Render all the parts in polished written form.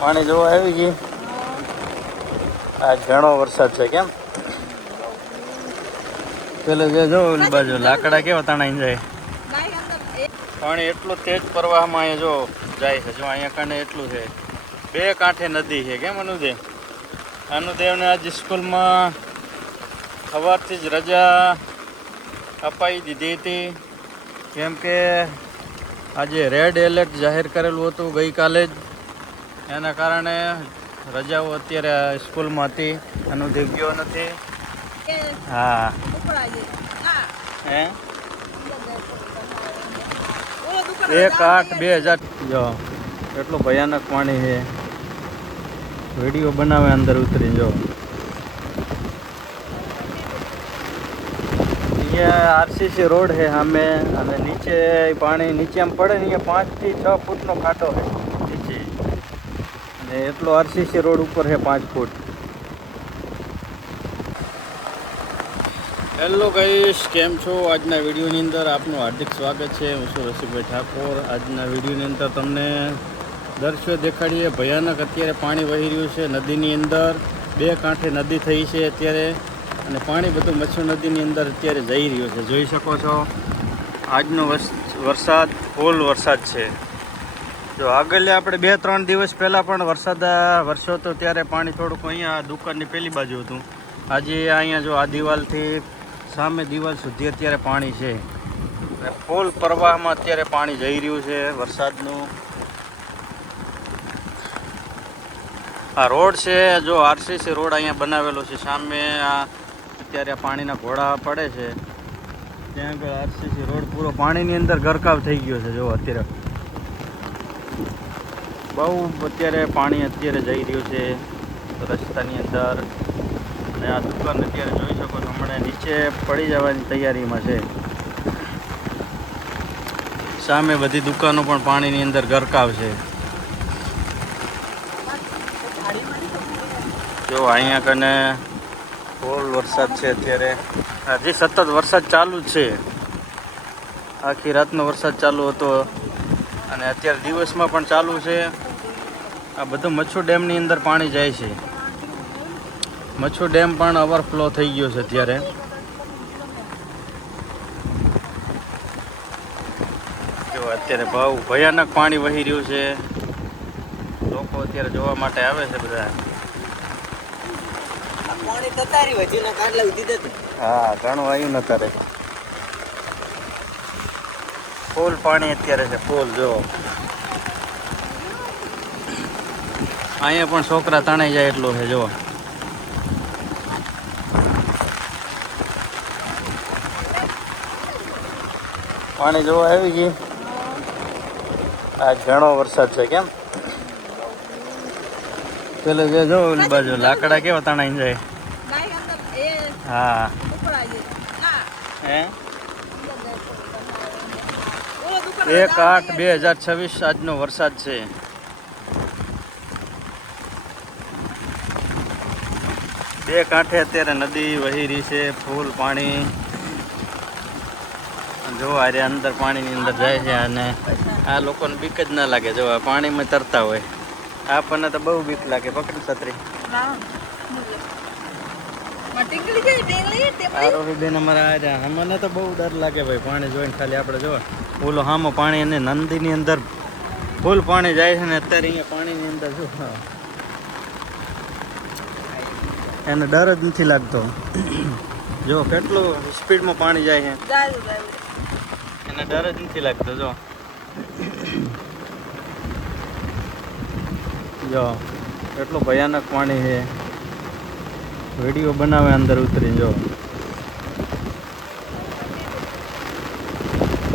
પાણી જોવા આવી ગઈ. આજ ઘણો વરસાદ છે. કેમ પેલું જે જો ઓલી બાજુ લાકડા કેવા તણાઈ જાય. પાણી એટલું તેજ પ્રવાહમાં અહીંયા જો જાય છે. જો અહીંયા કારણે એટલું છે. બે કાંઠે નદી છે. કેમ અનુદેવ? અનુદેવને આજ સ્કૂલમાં સવારથી જ રજા અપાઈ દીધી હતી, કેમ કે આજે રેડ એલર્ટ જાહેર કરેલું હતું ગઈકાલે જ. એના કારણે રજાઓ અત્યારે સ્કૂલમાં હતી. અનુદેવ ગયો નથી. હા હે 1/8/2000 જો એટલું ભયાનક પાણી છે. વિડીયો બનાવે અંદર ઉતરી જો. અહીંયા આરસીસી રોડ છે સામે, અને નીચે પાણી નીચે આમ પડે ને અહીંયા 5 થી 6 ફૂટનો ખાડો છે નીચે, અને એટલો આરસીસી રોડ ઉપર છે 5 ફૂટ. હેલો ગાઈસ, કેમ છો? આજના વિડીયોની અંદર આપનું હાર્દિક સ્વાગત છે. હું છું રસિકભાઈ ઠાકોર. આજના વિડીયોની અંદર તમને દ્રશ્યો દેખાડીએ. ભયાનક અત્યારે પાણી વહી રહ્યું છે નદીની અંદર. બે કાંઠે નદી થઈ છે અત્યારે, અને પાણી બધું મચ્છુ નદીની અંદર અત્યારે જઈ રહ્યું છે. જોઈ શકો છો આજનો વરસાદ ફૂલ વરસાદ છે. જો આગળ આપણે 2-3 દિવસ પહેલાં પણ વરસાદ વરસ્યો હતો, ત્યારે પાણી થોડુંક અહીંયા દુકાનની પેલી બાજુ હતું. આજે અહીંયા જો આ દિવાલથી સામે દિવાલ સુધી અત્યારે પાણી છે. ફૂલ પ્રવાહમાં અત્યારે પાણી જઈ રહ્યું છે વરસાદનું. આ રોડ છે જો આરસીસી રોડ અહીંયા બનાવેલો છે સામે. આ અત્યારે પાણીના ઘોડા પડે છે ત્યાં આગળ આરસીસી રોડ પૂરો પાણીની અંદર ગરકાવ થઈ ગયો છે. જો અત્યારે બહુ અત્યારે પાણી અત્યારે જઈ રહ્યું છે રસ્તાની અંદર. અને આ દુકાન અત્યારે જોઈ શકો છો હમણાં નીચે પડી જવાની તૈયારીમાં છે. સામે બધી દુકાનો પણ પાણીની અંદર ગરકાવ છે. જો અહીંયા કને ફૂલ વરસાદ છે અત્યારે. હજી સતત વરસાદ ચાલુ જ છે. આખી રાતનો વરસાદ ચાલુ હતો અને અત્યારે દિવસમાં પણ ચાલુ છે. આ બધું મચ્છુ ડેમની અંદર પાણી જાય છે. મચ્છુ ડેમ પણ ઓવરફ્લો થઈ ગયો છે અત્યારે. જો અત્યારે બહુ ભયાનક પાણી વહી રહ્યું છે. લોકો અત્યારે જોવા માટે આવે છે બધા. હા, ઘણું આવ્યું ન કરે. ફૂલ પાણી અત્યારે છે, ફૂલ. જો અહીંયા પણ છોકરા તણાઈ જાય એટલો છે. જો પાણી જોવા આવી ગઈ. આજ ઘણો વરસાદ છે. કેમ પેલું જે જો ઓલી બાજુ લાકડા કેવા તણાઈ જાય. હા હે 1/8/2026 આજનો વરસાદ છે. બે કાંઠે અત્યારે નદી વહી રહી છે, ફૂલ પાણી. જો અરે અંદર પાણીની અંદર જાય છે, અને આ લોકોને બીક જ ના લાગે. જો આ પાણીમાં તરતા હોય. આપણને તો બહુ બીક લાગે. પકડ છત્રી. આરોહી બેન અમારા આવ્યા. મને તો બહુ ડર લાગે ભાઈ પાણી જોઈને. ખાલી આપણે જો ઓલો હામો પાણી, અને નદીની અંદર ફૂલ પાણી જાય છે ને અત્યારે અહીંયા પાણીની અંદર જો એને ડર જ નથી લાગતો. જો કેટલું સ્પીડમાં પાણી જાય છે, એને ડર જ નથી લાગતો. જો એટલું ભયાનક પાણી છે. વિડીયો બનાવે અંદર ઉતરી. જો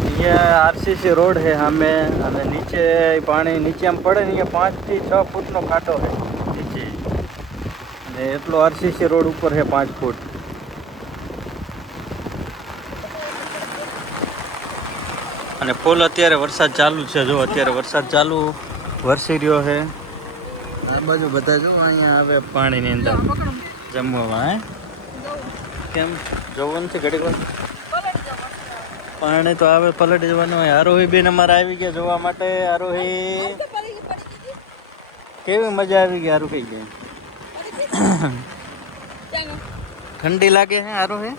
અહીંયા આરસીસી રોડ છે સામે, અને નીચે પાણી નીચે આમ પડે ને અહીંયા 5 થી 6 ફૂટનો ખાડો છે નીચે, અને એટલો આરસીસી રોડ ઉપર છે 5 ફૂટ. અને ફૂલ અત્યારે વરસાદ ચાલુ છે. જો અત્યારે વરસાદ ચાલુ વરસી રહ્યો છે. આ બાજુ બધા જો અહીંયા આવે પાણીની અંદર જમવા. કેમ જોવાનું છે ઘડીક વાર? પાણી તો આવે, પલટી જવાનું હોય. આરોહી બેન અમારા આવી ગયા જોવા માટે. આરોહી કેવી મજા આવી ગઈ? સારું કઈ ગઈ? ઠંડી લાગે હે? સારું હે?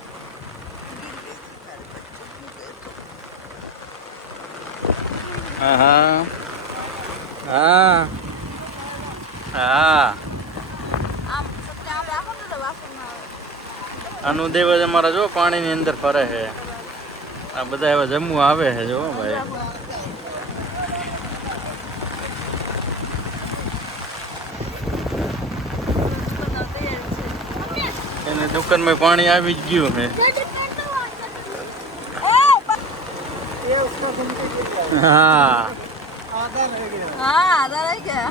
હા હા હા હા. અનુદેવ જ અમારા જો પાણીની અંદર ફરે છે. આ બધા એવા જમવા આવે છે જો ભાઈ. એને દુકાનમાં પાણી આવી જ ગયું છે. हाँ हाँ आधा रह गया।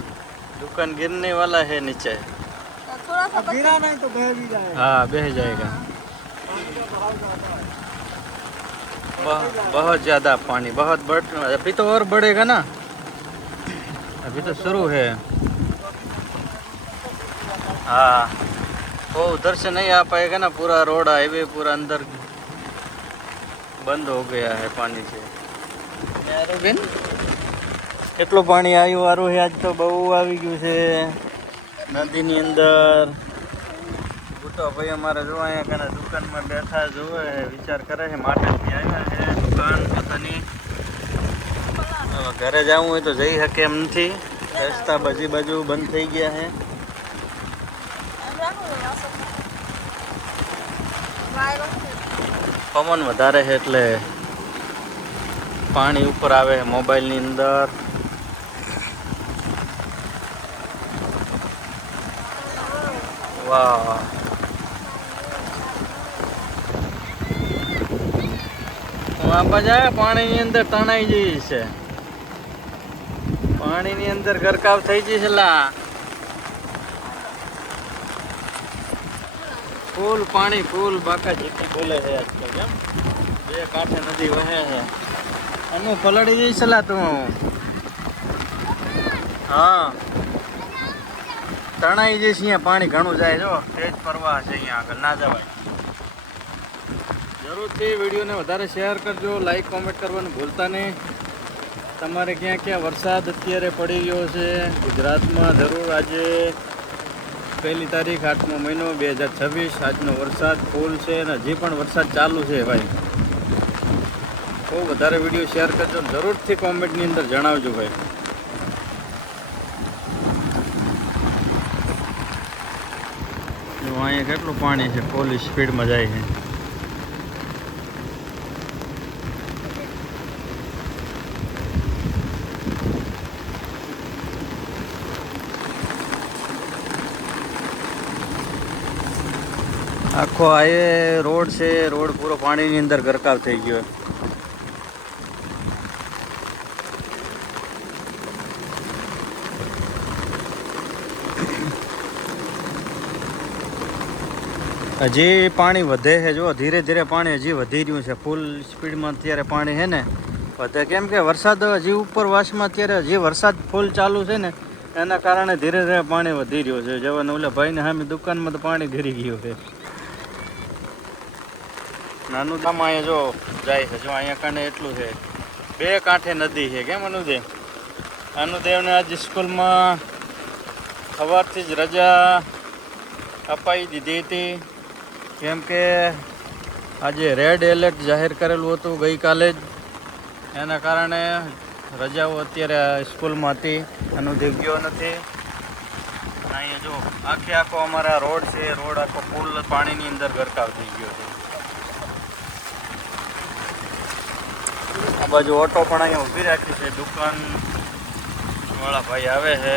दुकान गिरने वाला है नीचे। तो थोड़ा सा गिरा नहीं तो बह भी जाएगा। हाँ बह जाएगा। बहुत ज़्यादा पानी, बहुत बढ़, अभी तो और बढ़ेगा ना, अभी तो शुरू है। हाँ वो उधर से नहीं आ पाएगा ना, पूरा रोड हाईवे पूरा अंदर बंद हो गया है पानी से। બેન કેટલું પાણી આવ્યું વારું છે આજ? તો બહુ આવી ગયું છે નદીની અંદર. બુટો ભાઈ અમારે જો અહીંયા કને દુકાનમાં બેઠા જોવે વિચાર કરે છે, માટેથી આવ્યા છે દુકાન પોતાની. ઘરે જવું હોય તો જઈ શકે એમ નથી, રસ્તા બધી બાજુ બંધ થઈ ગયા છે. પવન વધારે છે એટલે પાણી ઉપર આવે છે મોબાઈલની અંદર. વાહ પાણીની અંદર તણાઈ જઈ છે, પાણીની અંદર ગરકાવ થઈ જશે લા. ફૂલ પાણી, ફૂલ બાકા જેટલી બોલે છે આજકાલ. કેમ બે કાંઠે નદી વહે છે. અમુક પલળી જઈશ લા તું. હા તણાઈ જઈશ. અહીંયા પાણી ઘણું જાય, જો તેજ પ્રવાહ છે અહીંયા આગળ, ના જવાય. જરૂરથી વિડીયોને વધારે શેર કરજો, લાઈક કોમેન્ટ કરવાનું ભૂલતા નહીં. તમારે ક્યાં ક્યાં વરસાદ અત્યારે પડી રહ્યો છે ગુજરાતમાં, જરૂર આજે 1 તારીખ 8મો મહિનો 2026 આજનો વરસાદ ફૂલ છે અને હજી પણ વરસાદ ચાલુ છે ભાઈ. બહુ વધારે વિડીયો શેર કરજો, જરૂરથી કોમેન્ટની અંદર જણાવજો ભાઈ. અહીંયા કેટલું પાણી છે, ફૂલ સ્પીડમાં જાય છે. આખો આ રોડ છે, રોડ પૂરો પાણીની અંદર ગરકાવ થઈ ગયો. હજી પાણી વધે છે, જો ધીરે ધીરે પાણી હજી વધી રહ્યું છે. ફૂલ સ્પીડમાં અત્યારે પાણી છે ને વધે, કેમ કે વરસાદ હજી ઉપરવાસમાં અત્યારે હજી વરસાદ ફૂલ ચાલુ છે ને, એના કારણે ધીરે ધીરે પાણી વધી રહ્યું છે. જવાનું ઓલા ભાઈને સામે દુકાનમાં તો પાણી ઘરી ગયું છે. નાનું દામ અહીંયા જો જાય છે, જો અહીંયા કારણે એટલું છે, બે કાંઠે નદી છે. કેમ અનુદેવ? અનુદેવને આજ સ્કૂલમાં સવારથી જ રજા અપાઈ દીધી હતી, કેમ કે આજે રેડ એલર્ટ જાહેર કરેલું હતું ગઈકાલે જ, એના કારણે રજાઓ અત્યારે સ્કૂલમાં હતી. અનુદેવ ગયો નથી. અહીંયા જો આખે આખો અમારા રોડ છે, રોડ આખો ફૂલ પાણીની અંદર ગરકાવ થઈ ગયો છે. આ બાજુ ઓટો પણ અહીંયા ઊભી રાખી છે, દુકાન વાળા ભાઈ આવે છે.